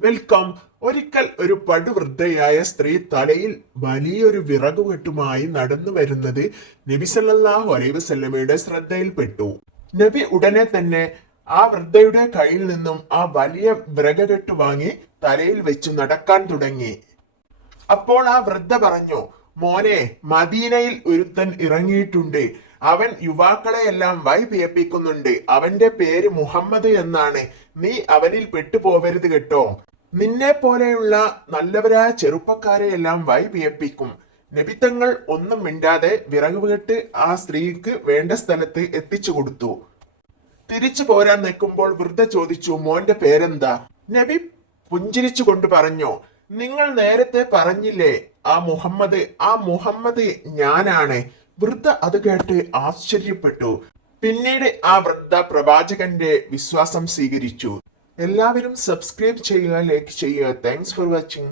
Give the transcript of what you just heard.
Welcome. ഒരിക്കൽ ഒരു പടുവൃദ്ധയായ സ്ത്രീ തലയിൽ വലിയൊരു വിറകുകെട്ടുമായി നടന്നു വരുന്നത് നബി സല്ലല്ലാഹു അലൈഹി വസല്ലമയുടെ ശ്രദ്ധയിൽപ്പെട്ടു. നബി ഉടനെ തന്നെ ആ വൃദ്ധയുടെ കയ്യിൽ നിന്നും ആ വലിയ വിറകുകെട്ട് വാങ്ങി തലയിൽ വെച്ചു നടക്കാൻ തുടങ്ങി. അപ്പോൾ ആ വൃദ്ധ പറഞ്ഞു, മോനെ, മദീനയിൽ ഒരുത്തൻ ഇറങ്ങിയിട്ടുണ്ട്. അവൻ യുവാക്കളെയെല്ലാം വഴിപിഴപ്പിക്കുന്നുണ്ട്. അവന്റെ പേര് മുഹമ്മദ് എന്നാണ്. നീ അവനിൽ പെട്ടുപോവരുത് കേട്ടോ. നിന്നെ പോലെയുള്ള നല്ലവരായ ചെറുപ്പക്കാരെയെല്ലാം വഴിപിഴപ്പിക്കും. നബിത്തങ്ങൾ ഒന്നും മിണ്ടാതെ വിറകുകെട്ട് ആ സ്ത്രീക്ക് വേണ്ട സ്ഥലത്ത് എത്തിച്ചു കൊടുത്തു. തിരിച്ചു പോരാൻ നിൽക്കുമ്പോൾ വൃദ്ധ ചോദിച്ചു, മോന്റെ പേരെന്താ? നബി പുഞ്ചിരിച്ചുകൊണ്ട് പറഞ്ഞു, നിങ്ങൾ നേരത്തെ പറഞ്ഞില്ലേ ആ മുഹമ്മദ് ഞാനാണ്. വൃദ്ധ അത് കേട്ട് ആശ്ചര്യപ്പെട്ടു. പിന്നീട് ആ വൃദ്ധ പ്രവാചകന്റെ വിശ്വാസം സ്വീകരിച്ചു. എല്ലാവരും സബ്സ്ക്രൈബ് ചെയ്യുക, ലൈക്ക് ചെയ്യുക. Thanks for watching.